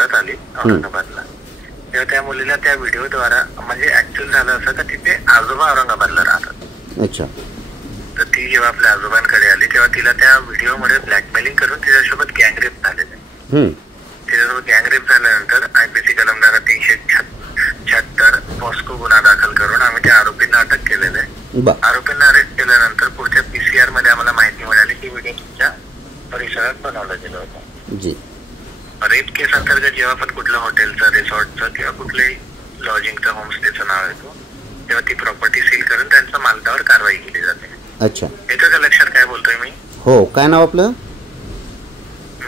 कोर्टात आली औरंगाबादला, तेव्हा त्या मुलीला त्या व्हिडिओद्वारा म्हणजे ऍक्च्युअल झालं असं का तिथे आजोबा औरंगाबादला राहतात. अच्छा. तर ती जेव्हा आपल्या आजोबांकडे आली तेव्हा तिला त्या व्हिडिओमध्ये ब्लॅकमेलिंग करून तिच्यासोबत गँगरेप झालेलं आहे. तिच्यासोबत गँगरेप झाल्यानंतर IPC कलम धारा 376 पॉस्को गुन्हा दाखल करून आम्ही त्या आरोपींना अटक केलेलं आहे. आरोपींना अरेस्ट केल्यानंतर पुढच्या PCR मध्ये आम्हाला माहिती मिळाली की व्हिडिओ तुमच्या परिसरात बनवला गेला होता. रेप केस अंतर्गत जेव्हा पण कुठलं हॉटेलचं, रिसॉर्टचं किंवा कुठल्याही लॉजिंगचं, होमस्टेचं नाव येतो तेव्हा ती प्रॉपर्टी सील करून त्यांच्या मालकावर कारवाई केली जाते. अच्छा. येतं का लक्षात काय बोलतोय मी? हो. काय नाव आपलं?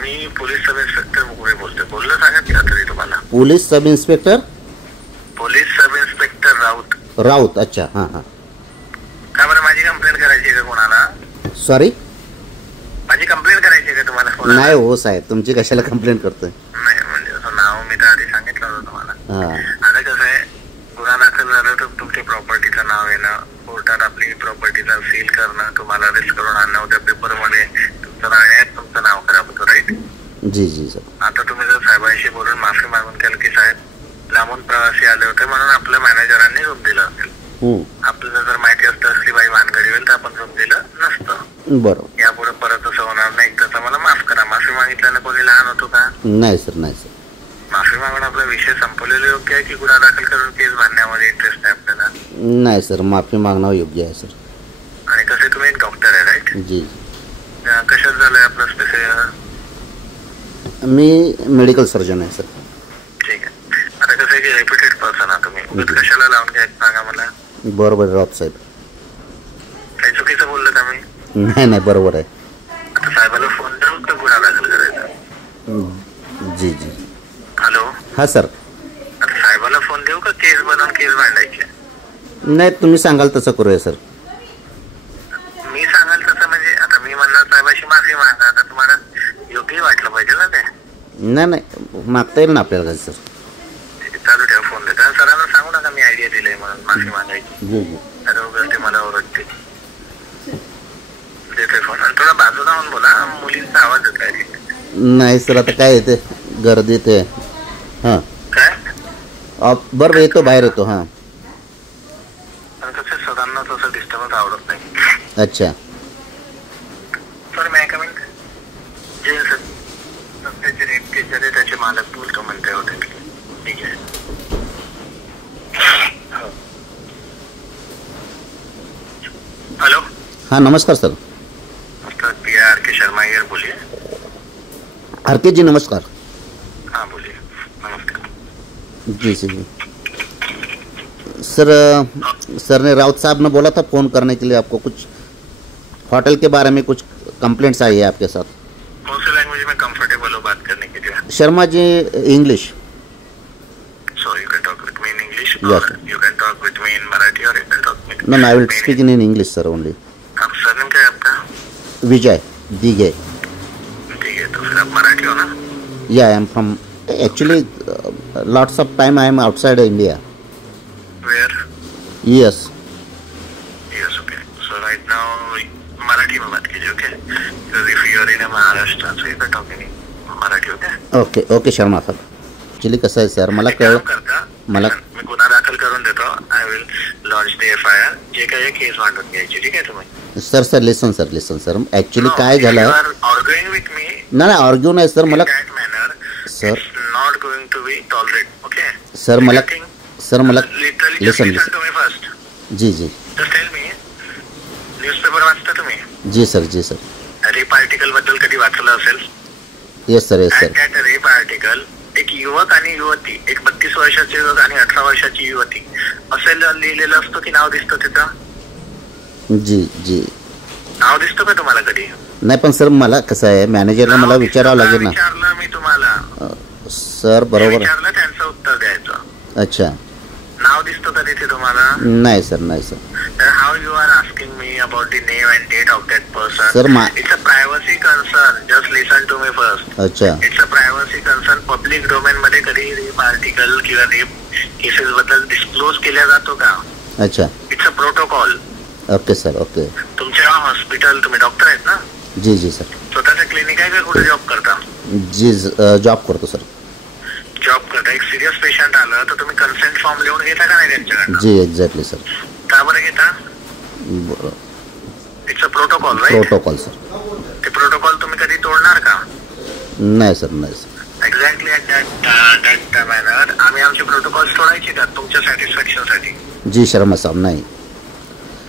मी पोलीस सब इन्स्पेक्टर मुगळे बोलतोय. बोललं सांगितलं तरी तुम्हाला? Police sub inspector Raut. Raut. अच्छा. हां हां. का बरं माझी कंप्लेंट करायची आहे का कोणाला? सॉरी, माझी कंप्लेंट करायची आहे का तुम्हाला? नाही हो साहेब, तुमची कशाला कंप्लेंट करतोय? नाही म्हणजे असं नाव मी तर आधी सांगितलं होतं तुम्हाला. आता कसं आहे, गुन्हा दाखल झाला तर तुमच्या प्रॉपर्टीचं नाव येणं, कोर्टात आपली प्रॉपर्टीचा सील करणं, तुम्हाला अरेस्ट करून आणणं, उद्या पेपरमध्ये तुमचं नाव खराब होतं. राईट? जी जी सर. आता तुम्ही जर साहेबांशी बोलून माफी मागून केलं की साहेब लांबून प्रवासी आले होते म्हणून आपल्या मॅनेजरांनी रूम दिलं असेल, आपल्याला जर माहिती असतं असली बाई भानगडी होईल तर आपण रूम दिलं नसतं. बरोबर. यापुढे परत असं होणार नाही. एकदा मला माफ करा. माफी मागितल्यानं कोणी लहान होतो का? नाही सर, नाही सर. माफी मागून आपला विषय संपवलेला योग्य आहे की गुन्हा दाखल करून केस बांधण्यामध्ये इंटरेस्ट आहे आपल्याला? नाही सर, माफी मागणं योग्य आहे सर. आणि कसे तुम्ही एक डॉक्टर आहे, राईट? जी. कशात झालंय आपलं स्पेशल? मी मेडिकल सर्जन आहे सर. ठीक आहे. आता कसं आहे की रेप्युटेड पर्सन आहात तुम्ही, कशाला लावून घ्यायचं सांगा मला? बरोबर राऊत साहेब. काही चुकीचं बोललं का मी? नाही नाही, बरोबर आहे. आता साहेबाला फोन देऊन तर गुन्हा दाखल करायचा. जी जी. हॅलो. हा सर. आता साहेबाला फोन देऊ का केस बनवून केस भांडायची? नाही, तुम्ही सांगाल तसं करूया सर. मी सांगाल तसं म्हणजे आता मी म्हणणार साहेबाशी माफी मागा, आता तुम्हाला योग्य वाटलं पाहिजे ना ते? नाही नाही, मागता येईल ना आपल्याला सर. चालू ठेवा फोन देता. सरांना सांगू नका मी आयडिया दिलाय म्हणून माफी मागायची. जी जी. अरे उगाच ते मला ओरडते. देतोय फोन. थोडा बाजूला होऊन बोला, मुलींचा आवाज येत आहे. नाही सर, आता काय येते गर्दीत आहे. हां काय? बरोबर, येतो, बाहेर येतो. हां. कसं सरांना तसं डिस्टर्बन्स आवडत नाही. अच्छा. सर मी कमेंट जे सध्याचे रेट केस झाले त्याचे मालक बोलतो म्हणते होते. ठीक आहे. हेलो. हाँ नमस्कार sir. Mister PRK Sharma here, बोलिए. RK जी नमस्कार. हाँ बोलिए. नमस्कार. जी जी. सर ने राउत साहब ने बोला था फ़ोन करने के लिए आपको, कुछ होटल के बारे में कुछ कंप्लेंट्स आई है आपके साथ. कौन सी लैंग्वेज में कंफर्टेबल हो बात करने के लिए? Sharma ji, English. So you can talk with me in English, yes, or you can talk with me in Marathi, or you can talk with No, I will speak in English sir only. आप surname क्या है आपका? विजय दिगे. ठीक है, तो फिर आप मराठी हो ना? Yeah, I am from actually lots of time I am outside India. Where? Yes. Yes, okay. So right now Marathi में बात कीजिए, okay? Because if you are in Maharashtra, so you can talk in Marathi, okay? Okay, okay Sharma साहब. Actually कसं आहे sir, मला मी गुन्हा दाखल करून देतो. I will launch the FIR. जे काही केस मांडून घ्यायची, ठीक आहे तुम्ही? सर लिसन सर ॲक्च्युली काय झालं, आर्ग्युइंग विथ मी. नाही आर्ग्यू नाही सर, मला sir not going to be tolerate. Okay sir, मला लिसन तुम्ही फर्स्ट. जी जी. जस्ट टेल मी, न्यूजपेपर वाचता तुम्ही? जी सर. रेप आर्टिकल बद्दल कधी वाचलं असेल? Yes sir. त्यात रेप आर्टिकल एक युवक आणि युवती, एक 32 वर्षाचे युवक आणि 18 वर्षाची युवती असं लिहिलेलं असतं की नाव दिसतं तिथं? जी. नाव दिसतं का तुम्हाला कधी? नाही, पण सर मला कसं आहे, मॅनेजरला मला विचारावं लागेल ना. विचारलं मी तुम्हाला सर. बरोबर. विचारलं, त्यांचं उत्तर द्यायचं. अच्छा. नाव दिसतं का तिथे तुम्हाला? नाही सर. तर how you are asking me about the name and date of that person? Sir it's a privacy concern. Just listen to me first. अच्छा. It's a privacy concern. Public domain मध्ये कधी रेप आर्टिकल किंवा rape cases बद्दल disclose केल्या जातो का? अच्छा. It's a protocol. Okay sir. Okay. तुमच्या हॉस्पिटल, तुम्ही डॉक्टर आहेत ना? जी सर. स्वतःचं क्लिनिक आहे का कुठे जॉब करता? जी जॉब करतो सर. जॉब करता, एक सिरियस पेशंट आलं तर तुम्ही कन्सेंट फॉर्म लिहून घेता का नाही त्यांच्याकडनं? जी एक्झॅक्टली सर. का बरं घेता? It's a protocol, right? Protocol sir. ते प्रोटोकॉल तुम्ही कधी तोडणार का? नाही सर, नाही sir. Exactly at that manner आम्ही आमचे प्रोटोकॉल्स तोडायचे का तुमच्या सॅटिस्फॅक्शनसाठी? जी शर्मा साहेब, नाही.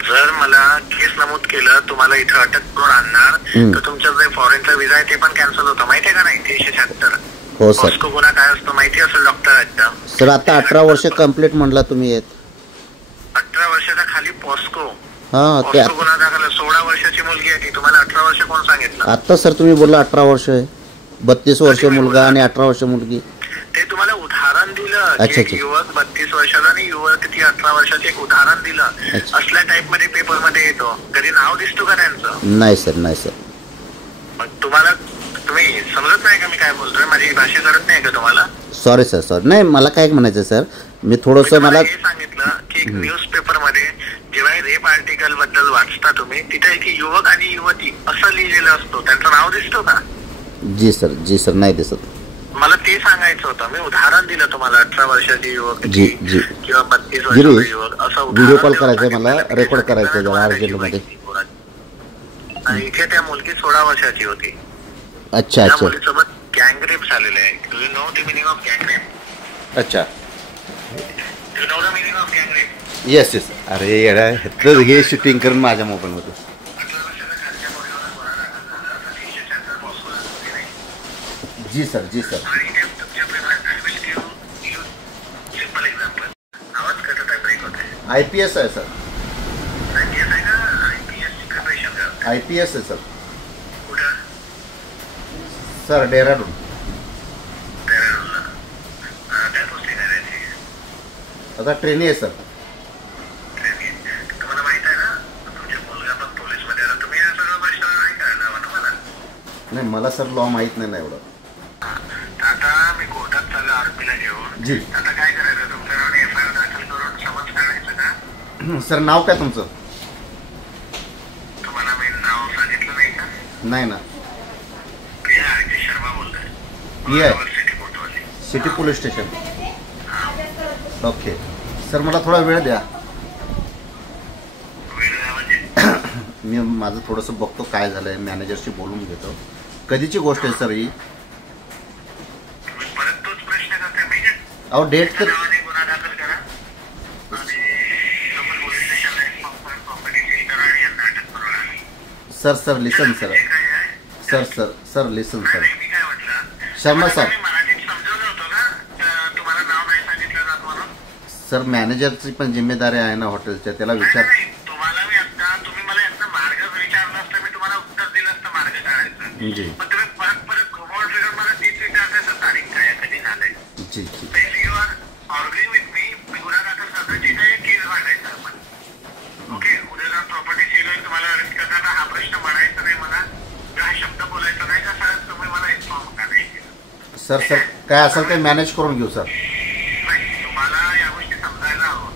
जर मला केस नमूद केलं, तुम्हाला इथं अटक करून आणणार, तर तुमचा जे फॉरेनचा विजा आहे ते पण कॅन्सल होतं, माहितीये का नाही? 376. हो सर. पॉस्को गुन्हा काय असतो माहिती असेल डॉक्टर आता? सर आता 18 वर्ष कंप्लीट म्हणला तुम्ही येत. 18 वर्षाच्या खाली पॉस्को. हां ते पॉस्को गुन्हा दाखल. 16 वर्षाची मुलगी आहे ती. तुम्हाला 18 वर्ष कोण सांगितलं? आता सर तुम्ही बोलला 18 वर्ष आहे. 32 वर्ष मुलगा आणि 18 वर्ष मुलगी. ते तुम्हाला उदाहरण दिलं. अच्छा. युवक 32 वर्षाचा आणि युवक ती 18 वर्षाचे एक उदाहरण दिलं. असल्या टाइप मध्ये पेपर मध्ये येतो. कधी नाव दिसतो का त्यांचं? नाही सर, नाही सर. मग तुम्ही समजत नाही का मी काय बोलतोय? माझी भाषा कळत नाही का तुम्हाला? Sorry sir, sorry. नाही मला काय म्हणायचं सर, मी थोडंसं मला हे सांगितलं की एक न्यूज पेपर मध्ये जेव्हा रेप आर्टिकल बद्दल वाचता तुम्ही, तिथे की युवक आणि युवती असं लिहिलेलं असतो, त्यांचं नाव दिसतो का? जी सर, जी सर, नाही दिसत. मला ते सांगायचं होतं. मी उदाहरण दिलं तुम्हाला 18 वर्षाची युवक जी जी किंवा 32 वर्षाचा युवक असं व्हिडिओ कॉल करायचंय मला, रेकॉर्ड करायचंय जरा अर्जंटमध्ये. आणि इथे त्या मुलगी 16 वर्षाची होती. अच्छा त्या अच्छा मुलीसोबत गँगरेप झालेले आहे. You know the meaning of gangrape? अच्छा. You know the meaning of gangrape? Yes yes. अरे येडा ह्यातलं हे शूटिंग करून माझ्या मोबाईलमध्ये. 18 वर्षाच्या खालच्या मुलीवर गुन्हा दाखल झाला तर 376 पॉस्को लागते नाही. जी सर, जी सर. आणि ते तुमच्या प्रेमात I will give you simple example. आवाज कटत आहे, ब्रेक होत आहे. IPS आहे सर. IPS आहे का? IPS ची प्रिपरेशन करते. IPS आहे सर. कुठं? सर डेहराडून. डेहराडूनला. त्या पोस्टिंग आहे त्याची. आता ट्रेनिंग आहे सर. तुम्हाला माहित आहे ना, तुमचे मुलगा पण पोलीस मध्ये आता तुम्ही या सगळं प्रश्न नाही कळला ना मला. नाही मला सर लॉ माहित नाही ना एवढं. तर आता मी कोर्टात चाललो आरोपीला घेऊन. जी. आता काय करायचं? तुमच्या नावाने FIR दाखल करून समन्स काढायचं का? सर नाव काय तुमचं? तुम्हाला मी नाव सांगितलं नाही का? नाही ना. प्रिया RK शर्मा बोलतोय. PI city Kotwali. City police station. Okay sir, मला थोडा वेळ द्या. वेळ द्या म्हणजे? मी माझं थोडंसं बघतो काय झालं आहे, मॅनेजरशी बोलून घेतो. कधीची गोष्ट आहे सर ही? तुम्ही परत तोच प्रश्न करताय. मी अहो डेट तर नावाने गुन्हा दाखल करा आणि लोकल पोलीस स्टेशनला इन्फॉर्म प्रॉपर्टी सील करा आणि यांना अटक करू नका. सर लिसन सर. जे काय आहे सर लिसन सर. नाही, मी काय म्हटलं, शर्मा साहेब. मी मराठीत समजवलं होतं का तुम्हाला नाव नाही सांगितलं जात म्हणून? सर मॅनेजरची पण जिम्मेदारी आहे ना हॉटेलच्या, त्याला विचार. नाही, तुम्हाला मी आता तुम्ही मला यातनं मार्ग विचारलं असतं, मी तुम्हाला उत्तर दिलं असतं मार्ग काढायचं. जी पण तुम्ही परत घुमवून फिरून मला तीच विचारताय सर, तारीख काय आहे, कधी झालंय? जी जी. यू आर ऑर्ग्युइंग विथ मी गुन्हा दाखल करतो, ठीक आहे, केस मांडायचा आपण. ओके, उद्या जर प्रॉपर्टी सील होईल, तुम्हाला अरेस्ट करताना हा प्रश्न म्हणायचा नाही मला, हा शब्द बोलायचा नाही का सर, तुम्ही मला इन्फॉर्म का नाही केलं? सर काय असेल ते मॅनेज करून घेऊ सर. नाही, तुम्हाला या गोष्टी समजायला हवं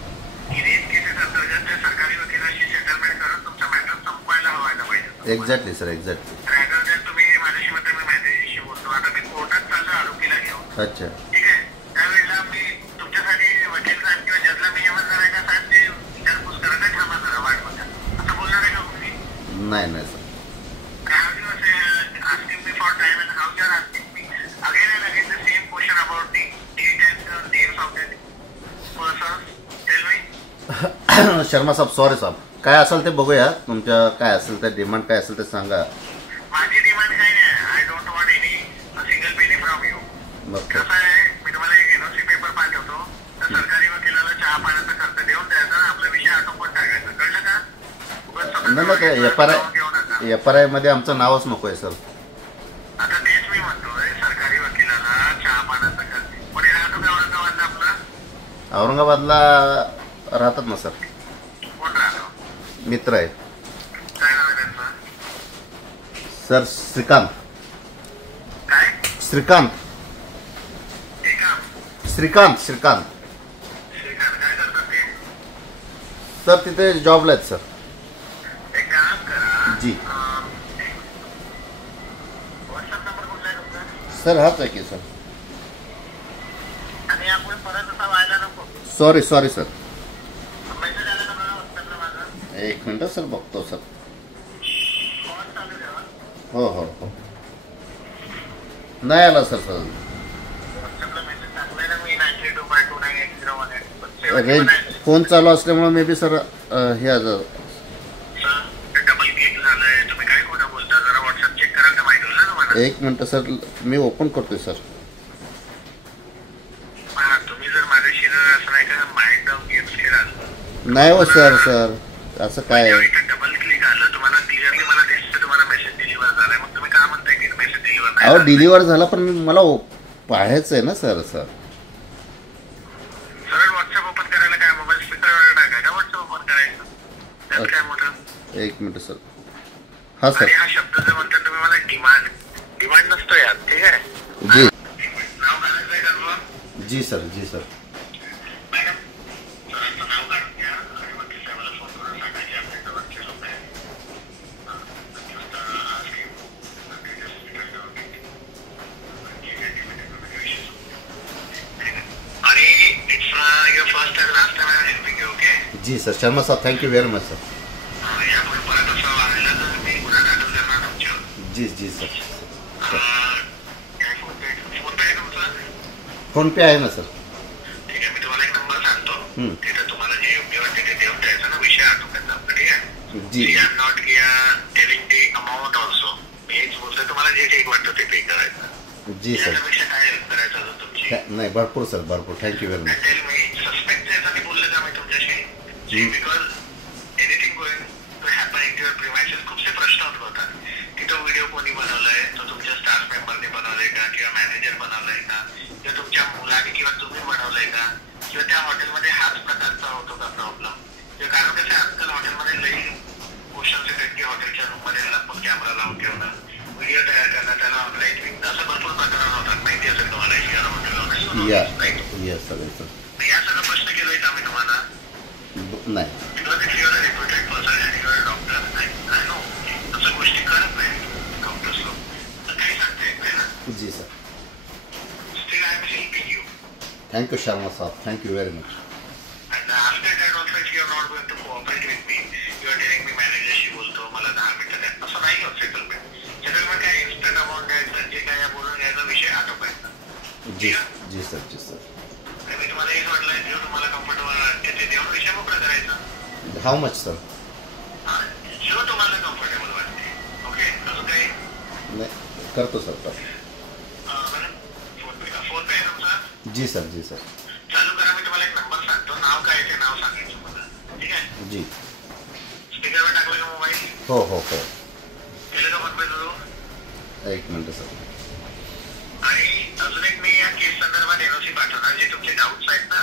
की रेप केसेस अंतर्गत सरकारी वकिलाशी सेटलमेंट करून तुमचा मॅटर संपवायला व्हायला पाहिजे. Exactly sir, exactly. Rather than तुम्ही माझ्याशी म्हणता मी मॅनेजरशी बोलतो. आता मी कोर्टात चाललो आरोपीला घेऊन. अच्छा. ठीक आहे, त्यावेळेला मी तुमच्यासाठी वकील साहेब किंवा जजला मी हे म्हणणार आहे का साहेब ते विचारपूस करा का, थांबा जरा वाट बघा, असं बोलणार आहे का तुम्ही? नाही नाही sir. Have you asking me for time and how you are asking me again and again the same question about the date and the names of the persons? Tell me. Sharma साहेब सॉरी साहेब, काय असेल ते बघूया. तुमच्या काय असेल ते डिमांड काय असेल ते सांगा. माझी डिमांड काय नाही. I don't want any single penny from you. कसं आहे, मी तुम्हाला एक NOC पेपर पाठवतो, तर सरकारी वकिलाला चहा पाण्याचा खर्च देऊन द्यायचा आणि आपला विषय आटोपत टाकायचा. कळलं का? नाही FRI मध्ये आमचं नावच नको आहे सर. आता तेच मी म्हणतोय, सरकारी वकिलाला चहा पाण्याचा खर्च. पुढे राहतो का औरंगाबादला आपला? औरंगाबादला राहतात ना सर. कोण राहतो? मित्र आहे. काय नाव आहे त्यांचं? सर श्रीकांत. काय? श्रीकांत. श्रीकांत. श्रीकांत काय करतात ते? सर तिथे जॉबला आहेत सर. एक काम करा. जी. व्हॉट्सअप नंबर कुठला आहे तुमचा? सर हाच आहे की सर. यापुढे परत असा व्हायला नको. Sorry sir. मेसेज आला ना मला WhatsApp ला माझा. एक मिनटं सर, बघतो सर. कॉल चालू ठेवा. हो. नाही आला सर. WhatsAppला मेसेज टाकलाय ना मी 92.298018. रेंज फोन चालू असल्यामुळे मे बी सर हे आज डबल क्लिक झालंय. तुम्ही काय खोटं बोलता? जरा WhatsApp चेक कराल तर माहिती होईल ना तुम्हाला. एक मिनटं सर, मी ओपन करतोय सर. हा, तुम्ही जर माझ्याशी जर असं नाही का माइंड ऑफ गेम्स खेळाल. नाही हो सर असं काय आहे? डबल क्लिक आलं तुम्हाला क्लिअरली मला दिसतं तुम्हाला मेसेज डिलिव्हर झालाय. मग तुम्ही काय म्हणताय की मेसेज डिलिव्हर नाही? अहो डिलिव्हर झाला, पण मला पाहायचं आहे ना सर. सरळ WhatsApp ओपन करायला काय मोबाईल स्पीकरवर टाकायचा, WhatsApp ओपन करायचं. त्यात काय मोठं? एक मिनिट सर. हा सर. आणि हा शब्द जर म्हणता तुम्ही मला डिमांड नसतो यार. ठीक आहे. जी नाव काढायचंय का तुला? जी सर. मॅडम सरांचं नाव काढून घ्या आणि मग तिथे मला फोन करून सांगायचे आपल्या जवळचे लोक आहे. आणि it's your first and last time I am helping you. Okay. जी सर. शर्मा साहब, थँक्यू व्हेरी मच सर. यापुढे परत असं वाढलं तर मी गुन्हा दाखल करणार तुमच्यावर. जी सर. काय फोन पे आहे तुमचा? फोन पे आहे ना सर. ठीक आहे. मी तुम्हाला एक नंबर सांगतो. तिथं तुम्हाला जे योग्य वाटते ते देऊन द्यायचं ना. विषय आटोक्याचा. ठीक आहे. जी. I am not telling the amount also. मी हेच बोलतोय तुम्हाला जे ठीक वाटतं ते पे करायचं. जी सर. त्यापेक्षा काय हेल्प करायचं होतं तुमची? नाही, भरपूर सर, भरपूर. Thank you very much. Tell me suspect आहे आणि बोललं का मी तुमच्याशी? Because anything going to happen in your premises खूपसे प्रश्न उद्भवतात की तो व्हिडिओ कोणी बनवलाय, तो तुमच्या स्टाफ मेंबरने बनवलाय का, किंवा मॅनेजर बनवलाय का, किंवा तुमच्या मुलाने किंवा तुम्ही बनवलंय का, किंवा त्या हॉटेलमध्ये हाच प्रकारचा होतो का प्रॉब्लेम. कारण कसं आजकाल हॉटेलमध्ये लई क्वेश्चन्स येतात की हॉटेलच्या रूममध्ये लपून कॅमेरा लावून ठेवणं, व्हिडिओ तयार करणं, त्याला ऑनलाईन विकणं, असं भरपूर प्रकरण होतात. माहिती असेल तुम्हाला या सर. या सगळं प्रश्न केलोय का मी तुम्हाला? नाही. Because if you are a reputed person and you are a doctor, I know असं गोष्टी करत नाही डॉक्टर्स लोक. तर काही सांगता येत नाही ना. जी sir. Still I am helping you. Thank you Sharma साहब. Thank you very much. And after that also if you are not going to cooperate with me, you are telling me मॅनेजरशी बोलतो, मला 10 मिनिटं द्या. असं नाही होत सेटलमेंट. सेटलमेंट काय इन्स्टंट अमाऊंट द्यायचं, जे काय बोलून घ्यायचा विषय आटोपायचा. जी सर. मी तुम्हाला हेच म्हटलंय, जो तुम्हाला कम्फर्टेबल वाटते ते देऊन विषय मोकळा करायचा. How much sir? जो तुम्हाला कम्फर्टेबल वाटते. ओके. असं काही नाही, करतो सर. मॅडम फोन पे आहे तुमचा? जी सर. चालू करा. मी तुम्हाला एक नंबर सांगतो. नाव काय ते नाव सांगायचं मला. ठीक आहे. जी. स्पीकरवर टाकलं का मोबाईल? हो. केलं का फोन पे सुरू? एक मिनिट सर. आणि अजून एक मी या केस संदर्भात एनओसी पाठवणार. जे तुमचे डाऊट्स आहेत ना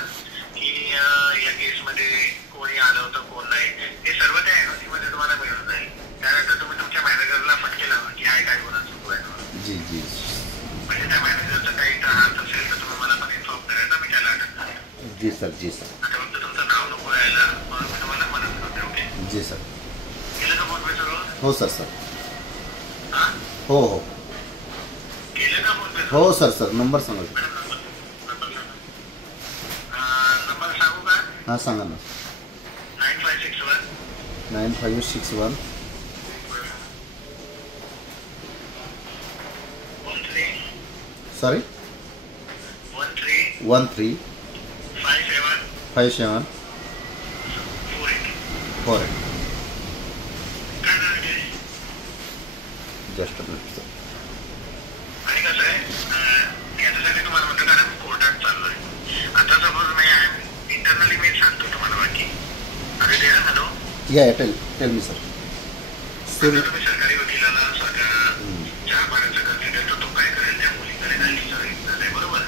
की या केसमध्ये कोणी आलं होतं कोण नाही, हे सर्व त्या एनओसी मध्ये तुम्हाला मिळून जाईल. त्यानंतर तुम्ही तुमच्या मॅनेजरला फटके लावा की काय गुन्हा चुकू आहे. जी. म्हणजे त्या मॅनेजरचा काही हात असेल तर तुम्ही मला पण इन्फॉर्म करायचा. मी त्याला अटक करेन. जी सर. आता फक्त तुमचं नाव नको यायला म्हणून मी तुम्हाला मदत करते. ओके. जी सर. केलं का फोन पे सुरू? हो सर. हा, हो. केलं का फोन पे? हो सर. नंबर सांगा. नंबर सांगू का? हां सांगा ना. 9561 9561 sorry 13 57 48. Just a minute sir. आणि कसं आहे याच्यासाठी तुम्हाला म्हणतो कारण कोर्टात चाललोय. आता सपोज मी इंटरनली मी सांगतो तुम्हाला बाकी. अरे ते हॅलो या टेल मी सर. तुम्ही सरकारी वकिलाला चहा पाण्याचं कर्ज देतो. तो काय करेल, त्या मुलीकडे नाही बरोबर.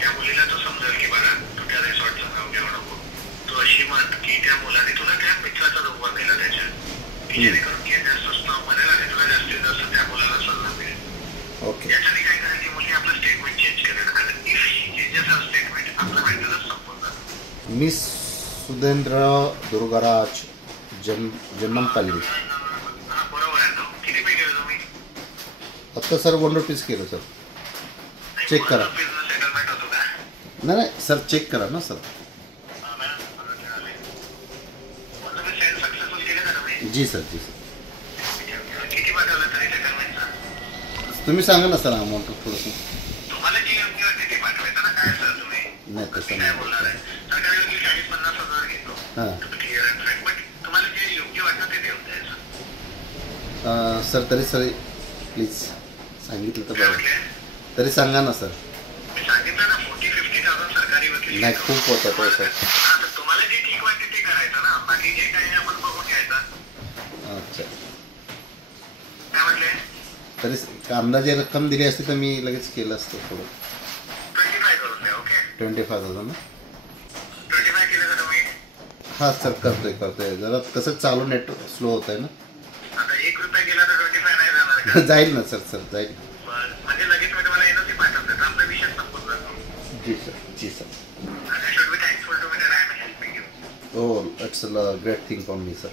त्या मुलीला तो समजेल की बघा तू त्या रिसॉर्टचं नाव घ्यावं नको. तो अशी म्हण की त्या मुलाने तुला त्या मित्राचा नंबर दिला त्याच्या की जेणेकरून की जास्त नाव म्हणेल आणि तुला जास्तीत जास्त त्या मुलाला सल्ला मिळेल. ओके. याच्याने काय करेल ती मुलगी आपलं स्टेटमेंट चेंज करेल आणि इफ चेंजेस हर स्टेटमेंट आपलं मॅटरच संपवून जातं. मी सुधेंद्र दुर्गाराज जन्मपल्ली. हा बरोबर आहे ना. किती पे केलं तुम्ही? फक्त सर ₹1 केलं सर. चेक करा. सेटलमेंट होतो का? नाही नाही सर चेक करा ना सर. जी सर जी सर. किती पाठवलं तरी सेटलमेंटचा? तुम्ही सांगा ना सर अमाऊंट थोडंसं. तुम्हाला जे योग्य वाटते ते पाठवायचं ना. काय सर तुम्ही नाही तसं काय बोलणार आहे? सरकारी वकील 40-50 हजार घेतो. हां क्लिअर अँड फ्रँक. बट तुम्हाला जे योग्य वाटतं ते देऊन द्यायचं. सर तरी सर प्लीज सांगितलं तर काय बरं. म्हटले? तरी सांगा ना सर. मी सांगितलं ना 40-50,000 सरकारी वकील नाही घेतो. खूप होतं तो सर. हा, तर तुम्हाला जे ठीक वाटते ते करायचं ना. बाकी जे काही आपण बघून घ्यायचं. अच्छा काय म्हटले? तरी अंदाजे रक्कम दिली असती तर मी लगेच केलं असतं थोडं. 25 करून द्या. ओके 25,000 ना. 25 केलं का तुम्ही? हां सर करतोय जरा कसं चालू नेट स्लो होत आहे ना. आता 1 रुपया गेला तर 25 नाही जाणार का? जाईल ना सर जाईल. बरं. म्हणजे लगेच मी तुम्हाला एनओसी पाठवतो. तर आपला विषय संपून जातो. जी सर जी sir. And I should be thankful to me that I am helping you. हो it's a great thing for me sir.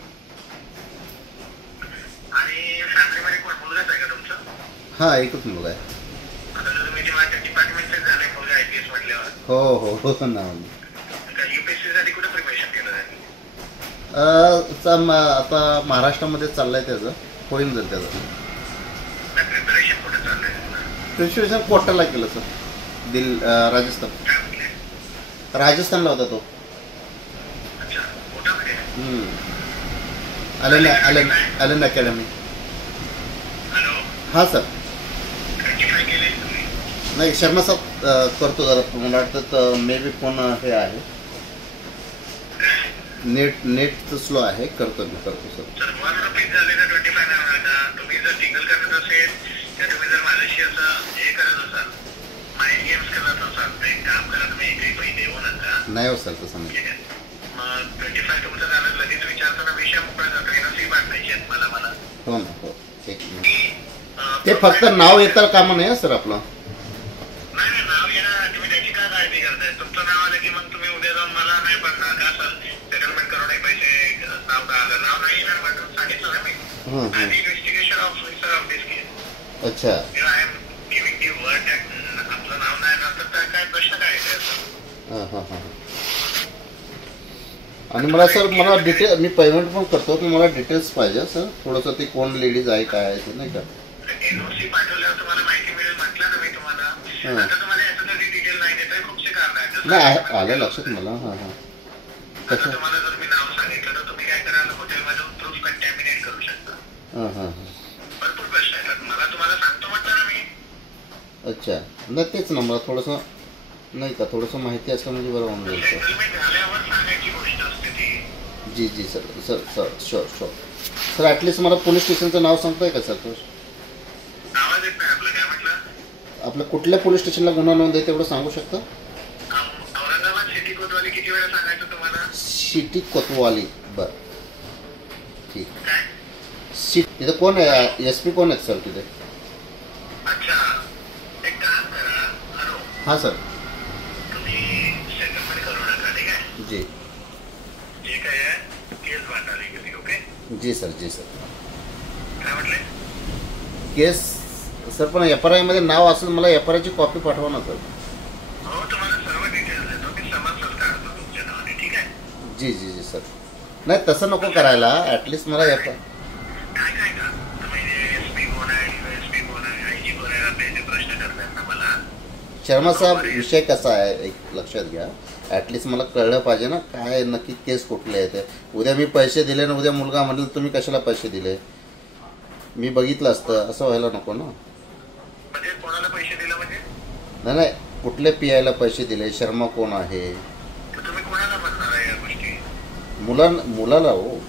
आणि फॅमिलीमध्ये कोण मुलगाच आहे का तुमचं? हां एकच मुलगा आहे. आता जर तुम्ही माझ्या डिपार्टमेंटचे झाले मुलगा IPS म्हटल्यावर हो ना. UPSC साठी कुठे प्रिपरेशन केलं त्यांनी? आता महाराष्ट्रामध्ये चाललंय त्याचं होईल जर त्याचं प्रिपरेशन कुठे चाललंय? प्रिपरेशन कोर्टाला केलं सर. राजस्थान काय म्हटले? राजस्थानला होता तो. अच्छा कुठं? Alan academy. हॅलो हां सर. 25 केले तुम्ही? नाही शर्मा साहेब करतो जरा मला वाटतं मे बी फोन हे आहे नेट स्लो आहे. करतो सर. सर 1 रुपीज झाले तर 25 नाही होणार का? तुम्ही जर सिंगल करत असेल तर तुम्ही जर माझ्याशी असं हे करत असाल माइंड गेम्स करत असाल तर एक काम करा. तुम्ही एकही पैसे देऊ नका. नाही हो सर तसं नाही. ठीक आहे. मग 25 तुमचं झालं लगेच विचारताना विषय मोकळा जातो. एनओसी पाठवायची आहेत मला. हो ना हो. एक मिनिट. ते फक्त नाव येतं कामा नाही सर आपलं. नाही नाव येणार. तुम्ही त्याची काय काळजी करताय? तुमचं नाव आलं की मग तुम्ही उद्या जाऊन मला नाही पडणार का सर सेटलमेंट करून पैसे नाव का आलं? नाव नाही येणार म्हणून सांगितलं ना मी. आणि इन्व्हेस्टिगेशन ऑफिसर ऑफ दिस केस. अच्छा I am giving the word that आपलं नाव नाही येणार तर काय प्रश्न काय आहे? हां. आणि मला डिटेल मी पेमेंट पण करतो पण मला डिटेल्स पाहिजे सर थोडंसं. ते कोण लेडीज आहे काय आहे ते नाही का. एनओसी पाठवल्यावर तुम्हाला माहिती मिळेल म्हटलं ना मी तुम्हाला. आता तुम्हाला याच्यासाठी डिटेल नाही देत. खूपसे कारण आहेत. नाही आलं लक्षात मला. हां आता तुम्हाला जर मी नाव सांगितलं तर तुम्ही काय कराल? हॉटेलमध्ये प्रूफ कंटॅमिनेट करू शकता. भरपूर प्रश्न येतात. मला तुम्हाला सांगतो म्हटलं ना मी. अच्छा नाही तेच ना मला थोडंसं नाही का थोडंसं माहिती असलं म्हणजे बरं होऊन जाईल. सेटलमेंट झाल्यावर सांगायची गोष्ट असते ती. जी सर शुअर सर. ॲटलिस्ट मला पोलीस स्टेशनचं नाव सांगताय का सर? आवाज येत नाही आपलं. काय म्हटलं? आपल्या कुठल्या पोलीस स्टेशनला गुन्हा नोंद आहे तेवढं सांगू शकता? औरंगाबाद सिटी कोतवाली. किती वेळा सांगायचं तुम्हाला? सिटी कोतवाली. बरं ठीक. काय तिथं कोण आहे SP कोण आहेत सर तिथे? अच्छा एक काम करा. हॅलो हां सर. तुम्ही सेटलमेंट करू नका. ठीक आहे. जी जे काय आहे केस भांडारी घरी. ओके जी सर. काय म्हटले? केस सर पण FRI मध्ये नाव असेल मला FRI ची कॉपी पाठवा ना सर. हो तुम्हाला सर्व डिटेल्स देतो. मी समन्सच काढतो तुमच्या नावाने. ठीक आहे. जी सर. नाही तसं नको करायला. ॲटलिस्ट मला काय का तुम्ही SP कोण आहे SP कोण आहे IG कोण आहे आपले प्रश्न करतायत ना मला. शर्मा साहेब विषय कसा आहे एक लक्षात घ्या. ॲटलिस्ट मला कळलं पाहिजे ना काय नक्की केस कुठले आहे ते. उद्या मी पैसे दिले ना उद्या मुलगा म्हणेल तुम्ही कशाला पैसे दिले. मी बघितलं असतं असं व्हायला नको ना. म्हणजे कोणाला पैसे दिले म्हणजे? नाही कुठले PI ला पैसे दिले शर्मा कोण आहे? तर तुम्ही कोणाला म्हणणार आहे या गोष्टी? मुलाला हो.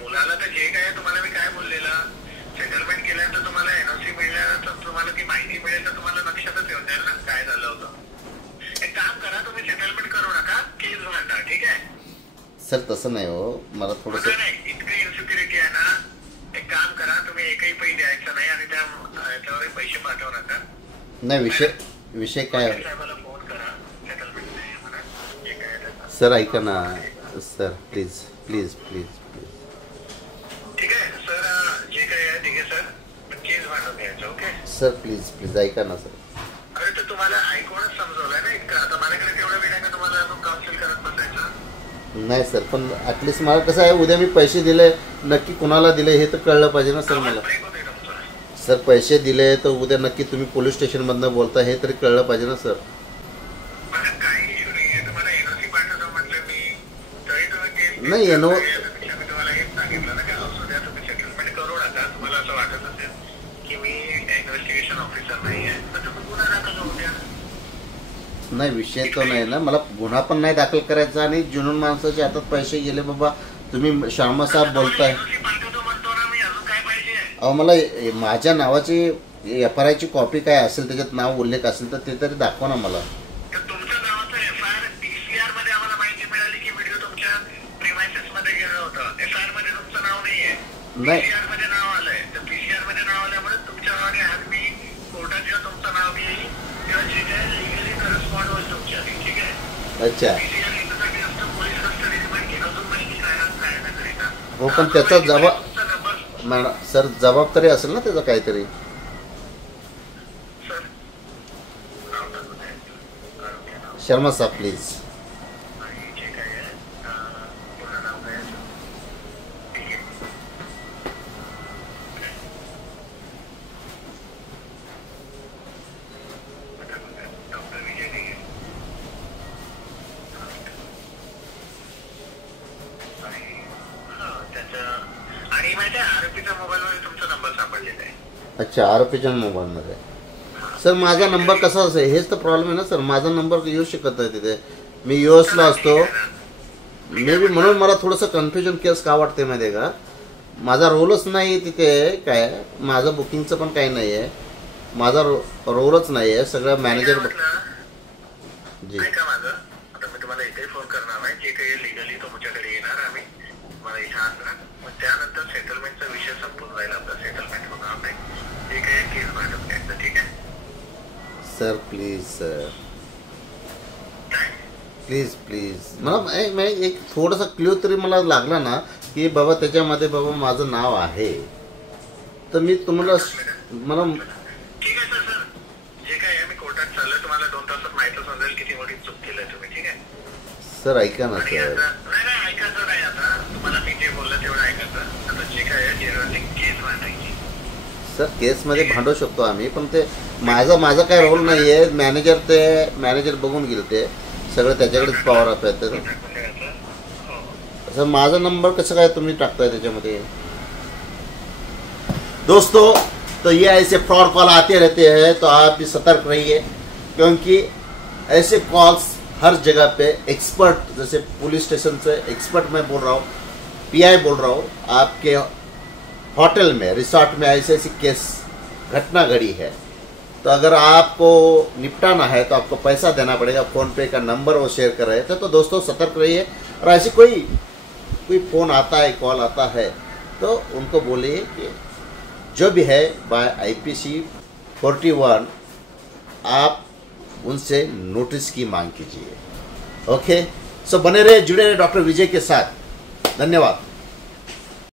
मुलाला तर जे काय तुम्हाला मी काय बोललेलं सेटलमेंट केल्यानंतर तुम्हाला NOC मिळाल्यानंतर तुम्हाला ती माहिती मिळेल तर तुम्हाला लक्षातच येऊन जाईल ना काय झालं होतं. एक काम करा तुम्ही सेटलमेंट करू नका. केस भांडा. ठीक आहे सर. तसं नाही हो मला थोडंसं नाही. इतकं इन्सिक्युरिटी आहे ना. एक काम करा तुम्ही एकही पैसे द्यायचं नाही आणि त्याच्यावर पैसे पाठवू नका. नाही विषय काय आहे साहेबाला फोन करा. सेटलमेंट नाही म्हणा. जे काय सर ऐका ना सर प्लीज. ठीक आहे सर. जे काय आहे ठीक आहे सर. पण केस भांडून द्यायचं. ओके सर प्लीज ऐका ना सर. अरे तर तुम्हाला ऐकूनच समजवलंय ना. एक नाही सर, पण ॲटलिस्ट मला कसं आहे, उद्या मी पैसे दिले, नक्की कुणाला दिले हे तर कळलं पाहिजे ना सर मला. सर पैसे दिले तर उद्या नक्की तुम्ही पोलीस स्टेशनमधनं बोलता हे तरी कळलं पाहिजे ना सर. नाही एनो नाही, विषय तो नाही ना, मला गुन्हा पण नाही दाखल करायचा आणि जुनून माणसाच्या हातात पैसे गेले बाबा. तुम्ही शर्मा साहेब बोलताय. अहो मला माझ्या नावाची FRI ची कॉपी काय असेल, त्याच्यात नाव उल्लेख असेल तर ते तरी दाखवा ना मला. नाही अच्छा हो, पण त्याचा सर जबाबदारी असेल ना त्याचा काहीतरी. शर्मा साहेब प्लीज. अच्छा, आरोपीच्या मोबाईलमध्ये. सर माझा नंबर कसा असेल हेच तर प्रॉब्लेम आहे ना सर. माझा नंबर येऊ शकत नाही तिथे, मी US ला असतो मे बी, म्हणून मला थोडंसं कन्फ्युजन केस का वाटते माहिती आहे का. माझा रोलच नाही तिथे, काय माझं बुकिंगचं पण काही नाही आहे, माझा रोलच नाही आहे. सगळं मॅनेजर जी. आता मी तुम्हाला इथे फोन करणार नाही, जे काही लिगली तुमच्याकडे येणार आम्ही मला इथे आणणार, मग त्यानंतर सेटलमेंटचा विषय संपून जाईल. आपला सेटलमेंट होणार नाही, जे काही केस मॅडम घ्यायचं. ठीक आहे sir please sir, please please. मला एक थोडासा क्ल्यू तरी मला लागला ना की बाबा त्याच्यामध्ये बाबा माझं नाव आहे, तर मी तुम्हाला मला ठीक आहे सर. जे काय आहे मी कोर्टात चाललं, तुम्हाला 2 तासात माहिती समजेल किती मोठी चूक केली तुम्ही. ठीक आहे सर, ऐका ना सर. नाही ऐकायचं नाही, आता तुम्हाला मी जे बोललं तेवढं ऐकायचं. आता जे काय आहे जनरली केस मांडायची. सर केसमध्ये भांडू शकतो आम्ही, पण ते माझा काय रोल नाही आहे. मॅनेजर बघून गेले, ते सगळं त्याच्याकडेच पॉवर अप आहे. सर माझा नंबर कसं काय तुम्ही टाकताय त्याच्यामध्ये. दोस्तों तो ये ऐसे फ्रॉड कॉल आते रहते हैं, तो आप भी सतर्क रहिए, क्योंकि ऐसे कॉल्स हर जगह पे एक्सपर्ट, जैसे पुलिस स्टेशन से एक्सपर्ट मैं बोल रहा हूँ, PI बोल रहा हूँ, आपके होटल में, रिसोर्ट में ऐसी केस घटना घड़ी है, तो अगर आपको निपटाना है तो आपको पैसा देना पड़ेगा. फ़ोन-पे का नंबर वो शेयर कर रहे थे. तो दोस्तों सतर्क रहिए, और ऐसी कोई फ़ोन आता है, कॉल आता है, तो उनको बोलिए कि जो भी है बाय IPC 41 आप उनसे नोटिस की मांग कीजिए. ओके, सो बने रहे, जुड़े रहे डॉक्टर विजय के साथ. धन्यवाद.